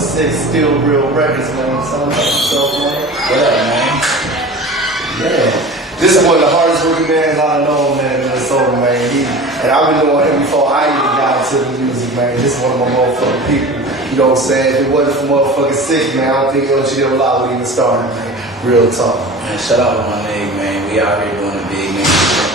6, Still Real Records, man. Tell them about yourself, man. What up, man? Yeah. This is one of the hardest working bands I know, man, in Minnesota, man. And I've been knowing him before I even got into the music, man. This is one of my motherfucking people. You know what I'm saying? If it wasn't for motherfucking 6, man, I don't think LG Dilla would even start, man. Real talk. Man, shout out to my nigga, man. We out here doing the big, man.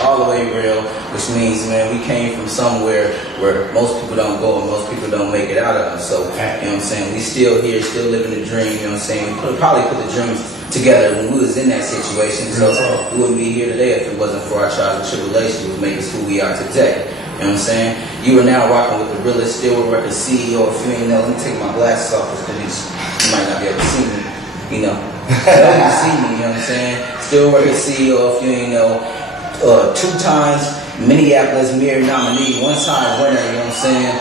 All the way real, which means, man, we came from somewhere where most people don't go and most people don't make it out of. So, you know what I'm saying? We still here, still living the dream, you know what I'm saying? We probably put the dreams together when we was in that situation. So, we wouldn't be here today if it wasn't for our trials and tribulations, which make us who we are today. You know what I'm saying? You are now rocking with the realest Still Real Records CEO. If you ain't know, let me take my glasses off because you might not be able to see me, you know. You don't see me, you know what I'm saying? Still Real Records CEO, if you ain't know. 2 times Minneapolis Mirror nominee, 1 time winner, you know what I'm saying?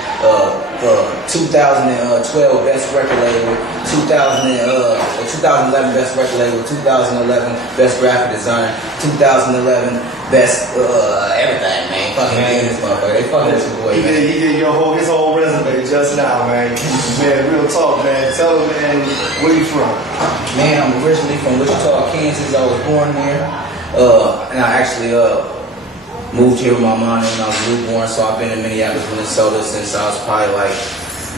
2012 Best Record Label, 2011 Best Record Label, 2011 Best Graphic Designer, 2011 Best everything, man. Fucking man, this motherfucker. They fucking this boy. He did his whole resume just now, man. Man, real talk, man. Tell him, man, where you from? Man, I'm originally from Wichita, Kansas. I was born there. And I actually moved here with my mom when I was newborn, so I've been in Minneapolis, Minnesota since I was probably like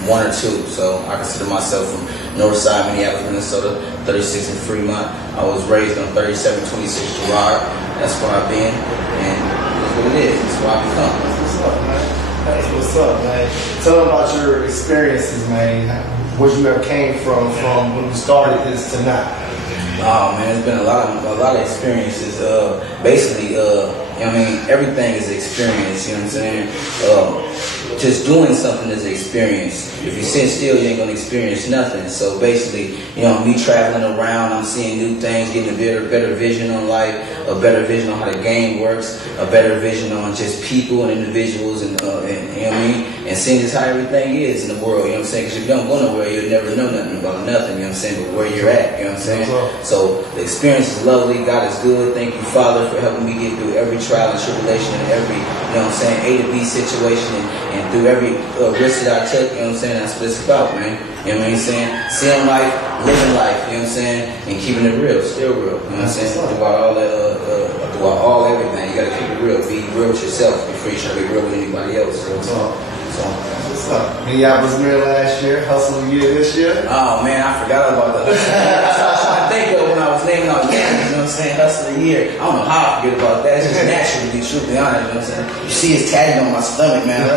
1 or 2. So I consider myself from North Side, Minneapolis, Minnesota, 36 in Fremont. I was raised on 3726 Girard. That's where I've been, and that's what it is. That's where I become. That's what's up, man. That's what's up, man. Tell them about your experiences, man. Where you ever came from when you started this to now. Oh man, it's been a lot of experiences. Basically, you know what I mean, everything is experience, you know what I'm saying? Just doing something is an experience. If you sit still, you ain't gonna experience nothing. So basically, you know, me traveling around, I'm seeing new things, getting a better vision on life, a better vision on how the game works, a better vision on just people and individuals, and you know what I mean? And seeing just how everything is in the world, you know what I'm saying? Because if you don't go nowhere, you'll never know nothing about nothing, you know what I'm saying? But where you're at, you know what I'm saying? So the experience is lovely. God is good. Thank you, Father, for helping me get through every trial and tribulation and every, you know what I'm saying, A to B situation and through every risk that I took, you know what I'm saying? That's what it's about, man. You know what I'm saying? Seeing life, living life, you know what I'm saying? And keeping it real, still real, you know what I'm saying? Throughout all that, throughout all everything, you gotta keep it real. Be real with yourself before you try to be real with anybody else. What's up? Minneapolis Mirror last year, Hustle of the Year this year. Oh man, I forgot about that. That's what I was trying to think of when I was naming out games, you know what I'm saying? Hustle of the Year. I don't know how I forget about that. It's just natural to be truthfully honest, you know what I'm saying? You see it's tatted on my stomach, man.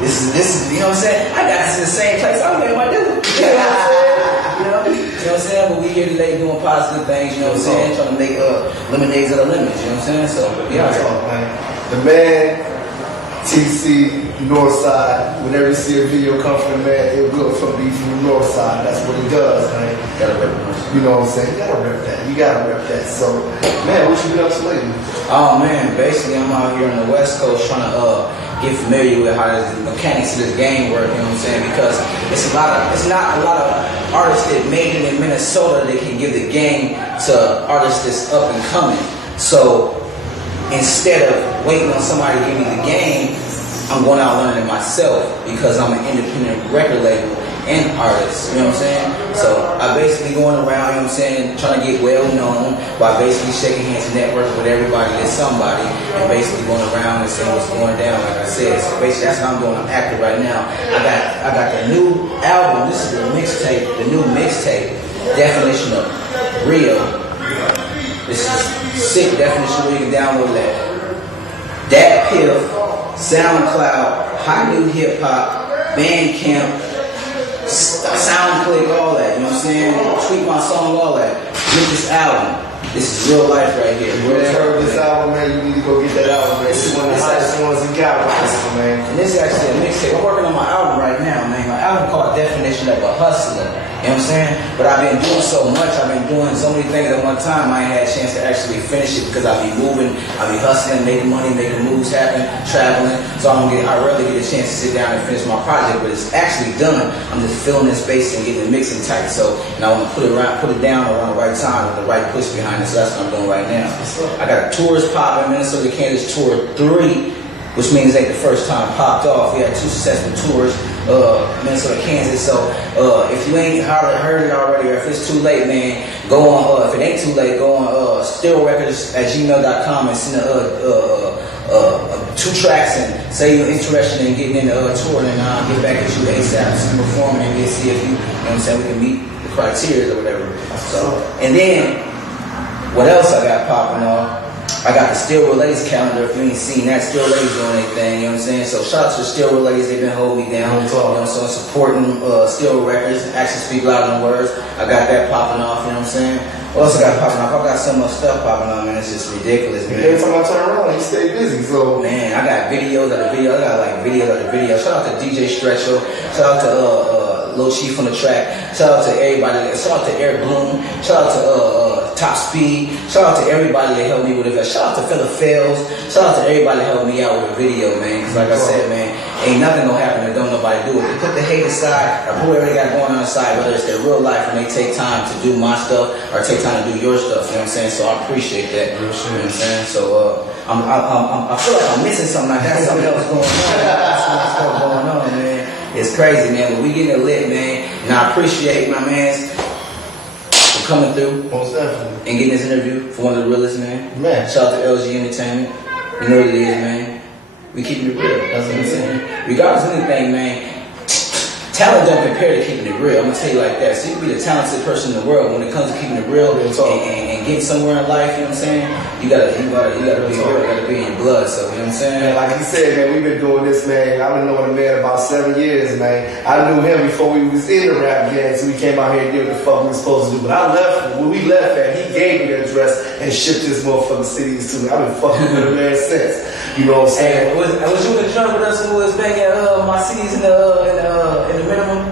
This is, you know what I'm saying? I got this in the same place. I don't know what I do. You know what I'm saying? You know what I'm saying? But we here today doing positive things, you know what I'm saying? Trying to make lemonades out of lemons, you know what I'm saying? So, yeah. The man, TC, Northside, whenever you see a video come from the man, it'll go from me from the Northside. That's what he does, man. Gotta rep it. You know what I'm saying? You gotta rep that. You gotta rep that. So, man, what you been up to lately? Oh man, basically I'm out here on the West Coast trying to get familiar with how the mechanics of this game work, you know what I'm saying? Because it's not a lot of artists that made it in Minnesota that can give the game to artists that's up and coming. So instead of waiting on somebody to give me the game, I'm going out learning it myself because I'm an independent record label and artist, you know what I'm saying? So I basically going around, you know what I'm saying, trying to get well known by basically shaking hands and networking with everybody that's somebody and basically going around and seeing what's going down, like I said. So basically that's how I'm doing. I'm active right now. I got the new album. This is the mixtape, the new mixtape, Definition of Real. This is sick definition where you can download that. Dat Piff, SoundCloud, Hot New Hip Hop, Bandcamp, SoundClick, all that, you know what I'm saying? Tweet my song, all that. Get this album. This is real life right here. You heard this album, man, you need to go get that album, man. This is one of the hottest ones you got right now, man. And this is actually a mixtape. I'm working on my album right now, man. My album called Definition of a Hustler. You know what I'm saying? But I've been doing so much. I've been doing so many things at one time. I ain't had a chance to actually finish it because I be moving. I be hustling, making money, making moves happen, traveling. So I rarely get a chance to sit down and finish my project. But it's actually done. I'm just filling in space and getting the mixing tight. So, and I want to put it down around the right time with the right push behind it. So that's what I'm doing right now. I got a tours popping, Minnesota, Kansas tour 3, which means it ain't the first time popped off. We had 2 successful tours. Minnesota, Kansas. So if you ain't heard it already, or if it's too late, man, go on. If it ain't too late, go on stillrecords@gmail.com and send 2 tracks and say you're interested in getting in the tour, and get back at you ASAP, see performing, and we'll see if you know what I'm saying, we can meet the criteria or whatever. So, and then what else I got popping off? I got the Still Relays calendar. If you ain't seen that, Still Relays doing anything, you know what I'm saying? So shout out to the Still Relays, they've been holding me down. You know, so supporting Still Records, actions speak louder than words. I got that popping off, you know what I'm saying? What else I got popping off? I got so much stuff popping off, man. It's just ridiculous, man. Every time I turn around, you stay busy, so. Man, I got videos of the video. I got like videos of the video. Shout out to DJ Stretcho. Shout out to Lil Chief on the track. Shout out to everybody. Shout out to Eric Bloom. Shout out to Top Speed. Shout out to everybody that helped me with it. Shout out to Philip Fails. Shout out to everybody that helped me out with the video, man. Cause like I said, man, ain't nothing gonna happen if don't nobody do it. They put the hate aside, or put whatever they got going on aside, whether it's their real life and they take time to do my stuff or take time to do your stuff. You know what I'm saying? So I appreciate that. You know what I'm saying? So I feel like I'm missing something. I got something else going on. Stuff going on, man. It's crazy, man. But we getting it lit, man. And I appreciate my mans for coming through. Most definitely. And getting this interview for one of the realest, man. Man. Shout out to LG Entertainment. You know what it is, man. We keeping it real. That's what I'm saying. Regardless of anything, man, talent don't compare to keeping it real. I'm gonna tell you like that. So you can be the talented person in the world when it comes to keeping it real and getting somewhere in life. You know what I'm saying? You gotta be real. You gotta be in your blood. So you know what I'm saying? Man, like you said, man, we've been doing this, man. I've been knowing the man about 7 years, man. I knew him before we was in the rap game, so we came out here and did what the fuck we was supposed to do. But when we left, man, he gave me the address and shipped this motherfucking cities to me. I've been fucking with him, man, since. You know what I'm saying? Hey, was you in the trunk with us who was banging my CDs in the minimum?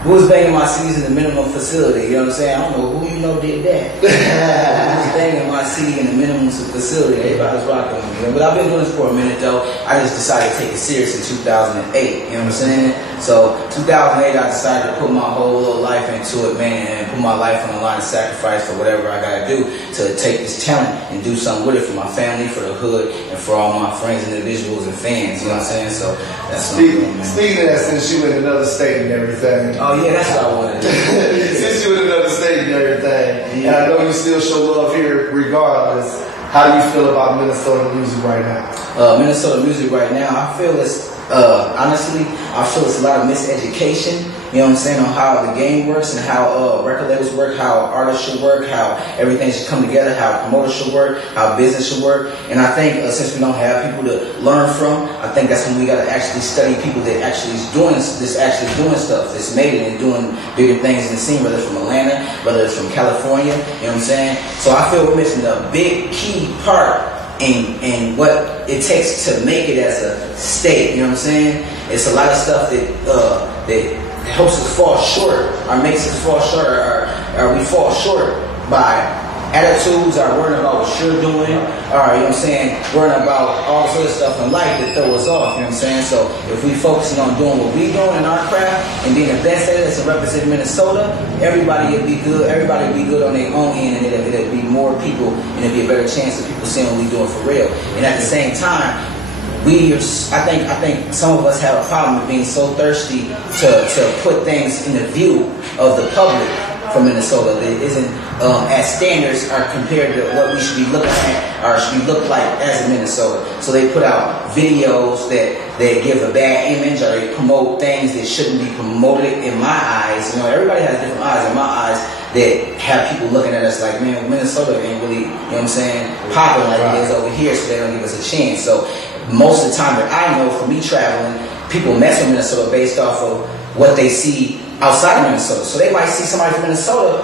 Who was banging my CDs in the minimum facility? You know what I'm saying? I don't know who you know did that. Who was banging my CD in the minimum facility? Everybody's rocking with me. But I've been doing this for a minute though. I just decided to take it serious in 2008. You know what I'm saying? So 2008, I decided to put my whole little life into it, man, and put my life on the line and sacrifice for whatever I gotta do to take this talent and do something with it for my family, for the hood, and for all my friends, individuals, and fans. You know what I'm saying? So that's something, man. Speaking of that, since you in another state and everything. Oh yeah, that's what I wanted to do. Since you in another state and everything, and I know you still show love here regardless. How do you feel about Minnesota music right now? Minnesota music right now, I feel it's honestly, I feel it's a lot of miseducation. You know what I'm saying, on how the game works and how record labels work, how artists should work, how everything should come together, how promoters should work, how business should work. And I think since we don't have people to learn from, I think that's when we got to actually study people that actually is doing stuff, that's made it and doing bigger things in the scene, whether it's from Atlanta, whether it's from California. You know what I'm saying? So I feel we're missing a big key part in what it takes to make it as a state. You know what I'm saying? It's a lot of stuff that helps us fall short, or makes us fall short, or we fall short by attitudes, or worrying about what you're doing, or you know what I'm saying, worrying about all this other stuff in life that throw us off. You know what I'm saying? So if we focusing on doing what we doing in our craft and being the best at it and represent Minnesota, everybody will be good. Everybody will be good on their own end, and it'll be more people, and it'll be a better chance of people seeing what we doing for real. And at the same time, I think some of us have a problem with being so thirsty to put things in the view of the public from Minnesota that isn't as standards are compared to what we should be looking at or should be looked like as in Minnesota. So they put out videos that give a bad image, or they promote things that shouldn't be promoted in my eyes. You know, everybody has different eyes. In my eyes, that have people looking at us like, man, Minnesota ain't really, you know what I'm saying, popping like it is over here, so they don't give us a chance. So most of the time that I know from me traveling, people mess with Minnesota based off of what they see outside of Minnesota. So they might see somebody from Minnesota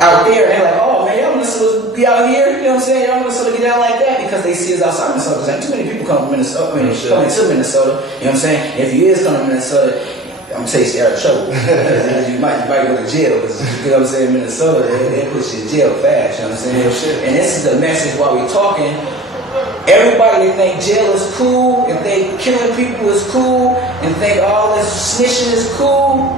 out there and they're like, oh man, y'all Minnesota be out here, you know what I'm saying? Y'all Minnesota get down like that because they see us outside of Minnesota. Because ain't too many people come from Minnesota, coming to Minnesota, you know what I'm saying? If you is coming to Minnesota, I'm gonna tell you, stay out of trouble. you might go to jail because, you know what I'm saying, Minnesota, they put you in jail fast, you know what I'm saying? And this is the message while we're talking. Everybody that think jail is cool, and think killing people is cool, and think all this snitching is cool,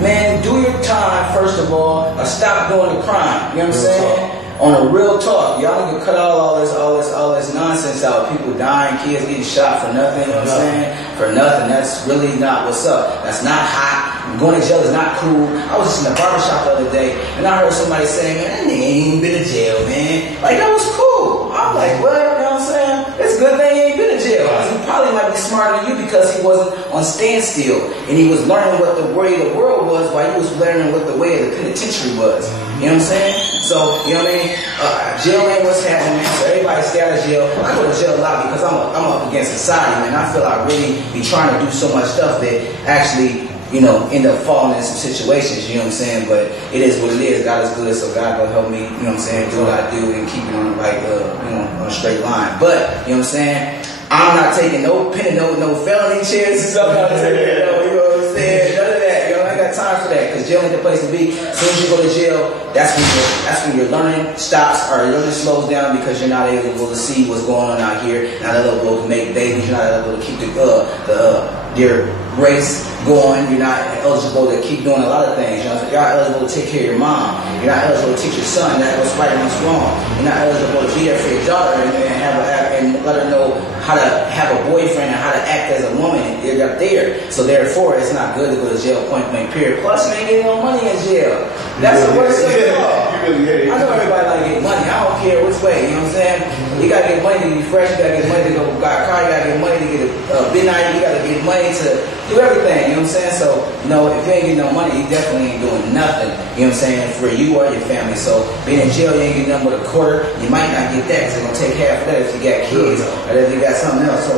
man, do your time first of all, or stop doing the crime. You know what I'm saying? on a real talk, y'all need to cut all this nonsense out. People dying, kids getting shot for nothing, you know what I'm saying? For nothing. That's really not what's up. That's not hot. Going to jail is not cool. I was just in the barbershop the other day, and I heard somebody saying, man, that nigga ain't even been to jail, man. Like, that was cool. I'm like, what? You know what I'm saying? It's a good thing he ain't been to jail. He probably might be smarter than you because he wasn't on standstill, and he was learning what the way of the world was while he was learning what the way of the penitentiary was. You know what I'm saying? So, you know what I mean? Jail ain't what's happening, man. So everybody stay out of jail. I go to jail a lot because I'm up against society, man. I feel I really be trying to do so much stuff that actually, you know, end up falling in some situations, you know what I'm saying? But it is what it is. God is good, so God will help me, you know what I'm saying, do what I do and keep it on the right, you know, on a straight line. But, you know what I'm saying? I'm not taking no felony chances. I'm not taking you know what I'm saying? None of that. You know, I ain't got time for that because jail ain't the place to be. As soon as you go to jail, that's when your learning stops or your learning slows down because you're not able to see what's going on out here. Not able to make babies. You're not able to keep your race going. You're not eligible to keep doing a lot of things. You know, you're not eligible to take care of your mom. You're not eligible to teach your son that what's right and what's wrong. You're not eligible to be there for your daughter and let her know how to have a boyfriend and how to act as a woman. You're up there. So therefore, it's not good to go to jail, point blank, period. Plus, you ain't getting no money in jail. That's the worst thing of all. I know everybody like to get money. I don't care which way. You know what I'm saying? You gotta get money to be fresh. You gotta get money to go buy a car. You gotta get money to get a midnight. You gotta get money to do everything. You know what I'm saying? So, you know, if you ain't getting no money, you definitely ain't doing nothing. You know what I'm saying? For you or your family. So, being in jail, you ain't getting nothing but a quarter. You might not get that because they're gonna take half of that if you got kids or if you got something else. So,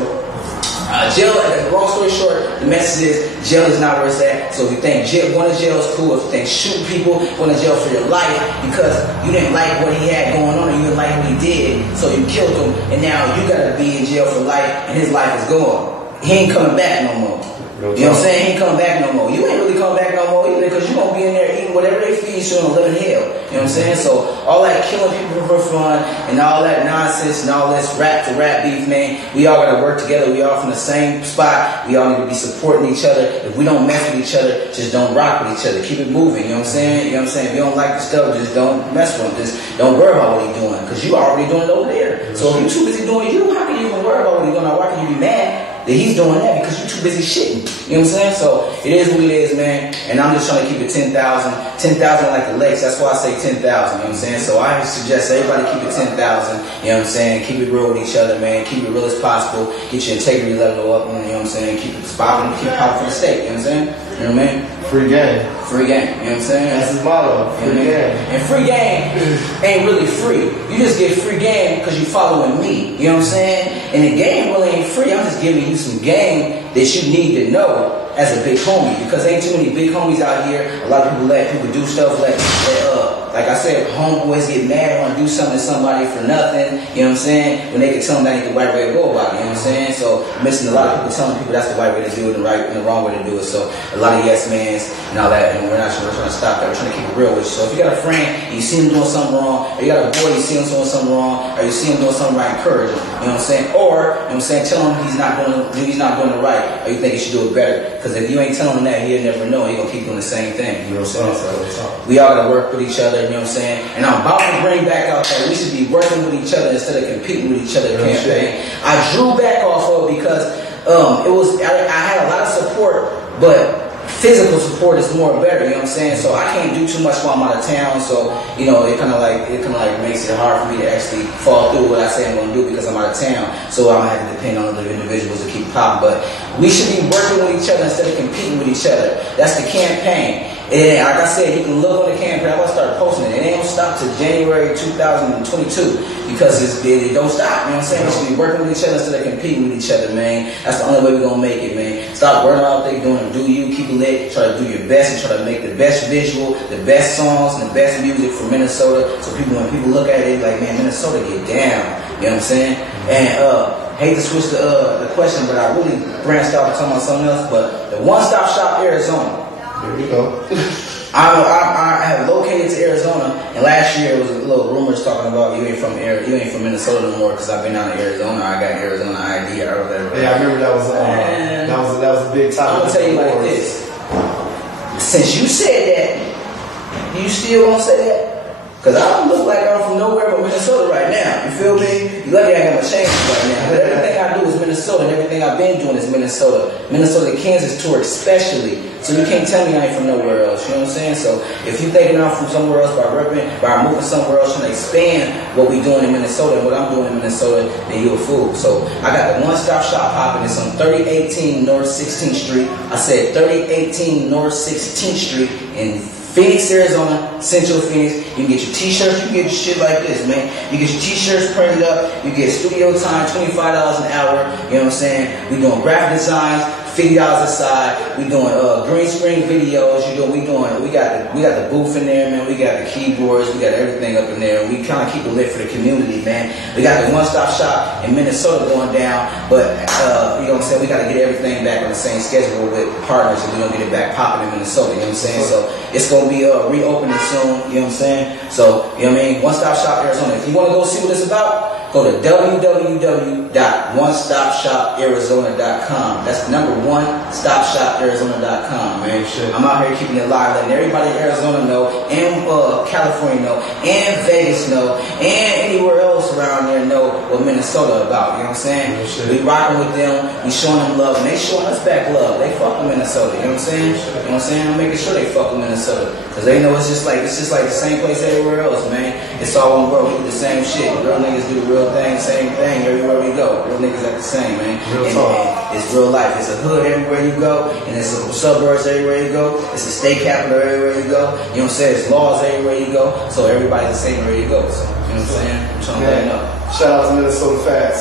jail, long story short, the message is jail is not where it's at. So if you think going to jail is cool, if you think shooting people, going to jail for your life because you didn't like what he had going on or you didn't like what he did, so you killed him, and now you got to be in jail for life, and his life is gone. He ain't coming back no more. You know what I'm saying? He ain't coming back no more. You ain't really coming back no more either because you're going to be in there eating whatever they feed you and live in hell. You know what I'm saying? So all that killing people for fun and all that nonsense and all this rap to rap beef, man, we all got to work together. We all from the same spot. We all need to be supporting each other. If we don't mess with each other, just don't rock with each other. Keep it moving. You know what I'm saying? You know what I'm saying? If you don't like the stuff, just don't mess with him. Just don't worry about what he's doing because you already doing it over there. So if you're too busy doing you, how can you even worry about what he's doing? Why can you be mad that he's doing that because you're too busy shitting? You know what I'm saying? So it is what it is, man. And I'm just trying to keep it 10,000. 10,000 like the lakes. That's why I say 10,000. You know what I'm saying? So I suggest everybody keep it 10,000. You know what I'm saying? Keep it real with each other, man. Keep it real as possible. Get your integrity level up. You know what I'm saying? Keep it popping. Keep popping for the state. You know what I'm saying? You know what I mean? Free game. Free game. You know what I'm saying? That's his motto. Free game. And free game ain't really free. You just get free game because you following me. You know what I'm saying? And the game really ain't free. I'm just giving you some game that you need to know as a big homie because ain't too many big homies out here. A lot of people let people do stuff like I said, homeboys get mad and want to do something to somebody for nothing. You know what I'm saying? When they can tell them that ain't the right way to go about it. You know what I'm saying? So missing a lot of people telling people that's the right way to do it and the wrong way to do it. So a lot of yes mans and all that, and we're trying to stop that. We're trying to keep it real with you. So if you got a friend and you see him doing something wrong, or you got a boy you see him doing something wrong, or you see him doing something right, encourage him. You know what I'm saying? Or you know what I'm saying, tell him he's not doing it right, or you think he should do it better. Because if you ain't telling him that, he'll never know. He gonna keep doing the same thing. You know what I'm saying? So we all gotta work with each other. You know what I'm saying? And I'm about to bring back out that we should be working with each other instead of competing with each other campaign. I drew back off of it because I had a lot of support, but physical support is more better, you know what I'm saying? So I can't do too much while I'm out of town, so you know it kind of like makes it hard for me to actually fall through what I say I'm going to do because I'm out of town. So I'm gonna have to depend on other individuals to keep popping. But we should be working with each other instead of competing with each other. That's the campaign. And like I said, you can look on the campaign. I'm gonna start posting it. It ain't gonna stop till January 2022 because it don't stop. You know what I'm saying? We should be working with each other instead of competing with each other, man. That's the only way we're gonna make it, man. Stop worrying about what they're doing. Do you keep it lit? Try to do your best and try to make the best visual, the best songs, and the best music for Minnesota. So when people look at it, they're like, man, Minnesota get down. You know what I'm saying? And hate to switch the question, but I really branched out to talking about something else. But the one-stop shop Arizona. There we go. I have located to Arizona, and last year it was a little rumors talking about you ain't from Minnesota no more because I've been down to Arizona. I got Arizona ID or whatever. Yeah, I remember that was a big topic. I'm gonna tell you like this: since you said that, you still gonna say that? Cause I don't look like I'm from nowhere but Minnesota right now. You feel me? You lucky I got my changes right now. But everything I do is Minnesota, and everything I've been doing is Minnesota. Minnesota to Kansas tour especially. So you can't tell me I ain't from nowhere else. You know what I'm saying? So if you thinking I'm from somewhere else by moving somewhere else, trying to expand what we doing in Minnesota and what I'm doing in Minnesota, then you a fool. So I got the one-stop shop popping. It's on 3018 North 16th Street. I said 3018 North 16th Street in Phoenix, Arizona, Central Phoenix. You can get your t-shirts, you can get your shit like this, man. You get your t-shirts printed up, you get studio time, $25 an hour, you know what I'm saying? We doing graphic designs, $50 a side. We doing green screen videos. We got the booth in there, man. We got the keyboards. We got everything up in there. We kind of keep it lit for the community, man. We got the one-stop shop in Minnesota going down, but you know what I'm saying? We got to get everything back on the same schedule with partners, and we're gonna get it back popping in Minnesota. You know what I'm saying? So it's gonna be reopening soon. You know what I'm saying? So you know what I mean? One-stop shop Arizona. If you want to go see what it's about, go to www.onestopshoparizona.com. That's number one, stopshoparizona.com, man. I'm out here keeping it live, letting everybody in Arizona know, and California know, and Vegas know, and anywhere else around there know what Minnesota about. You know what I'm saying? We rocking with them, we showing them love, and they showing us back love. They fuck with Minnesota. You know what I'm saying? You know what I'm saying? I'm making sure they fuck with Minnesota, because they know it's just like the same place everywhere else, man. It's all one world. We do the same shit. Real niggas do the real thing, same thing everywhere we go. Real niggas act the same, man. And it's real life. It's a hood everywhere you go, and it's a suburbs everywhere you go. It's a state capital everywhere you go. You know what I'm saying? It's laws everywhere you go. So everybody's the same everywhere you go. So, you know what I'm saying? I'm trying to let you know. Shout out to Minnesota Fats.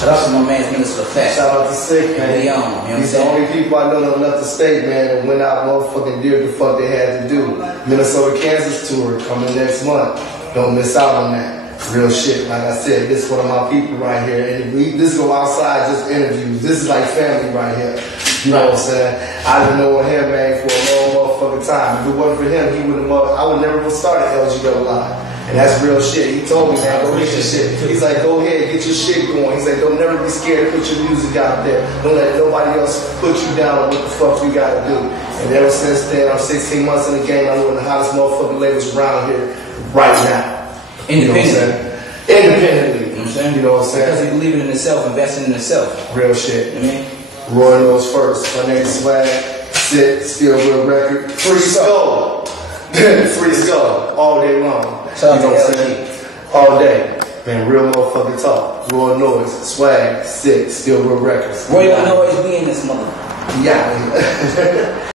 Shout out to my man Minnesota Fats. Shout out to Sick, man. You know what I'm These are the only people I know that left the state, man, and went out motherfucking did the fuck they had to do. Minnesota Kansas tour coming next month. Don't miss out on that. Real shit. Like I said, this is one of my people right here. And this go outside just interviews. This is like family right here. You know what I'm saying? I've been knowing him, man, for a long motherfucking time. If it wasn't for him, I would never have started LGW Live. And that's real shit. He told me, man, go get your shit. He's like, go ahead, get your shit going. He's like, don't never be scared to put your music out there. Don't let nobody else put you down on what the fuck you gotta do. And ever since then, I'm 16 months in the game. I'm one of the hottest motherfucking labels around here right now. Independently. Independently. You know what I'm saying? You know what I'm saying? Because he believing in himself, investing in himself. Real shit. You know what I mean? Roy knows first. My name is Swag. Sit, still real record. Free Skull. Free Skull. All day long. Shout out to LG. All day. Man, real motherfucking talk. Royal Noise. Swag. Sit, still real records. Royal Noise, we in this mother. Yeah.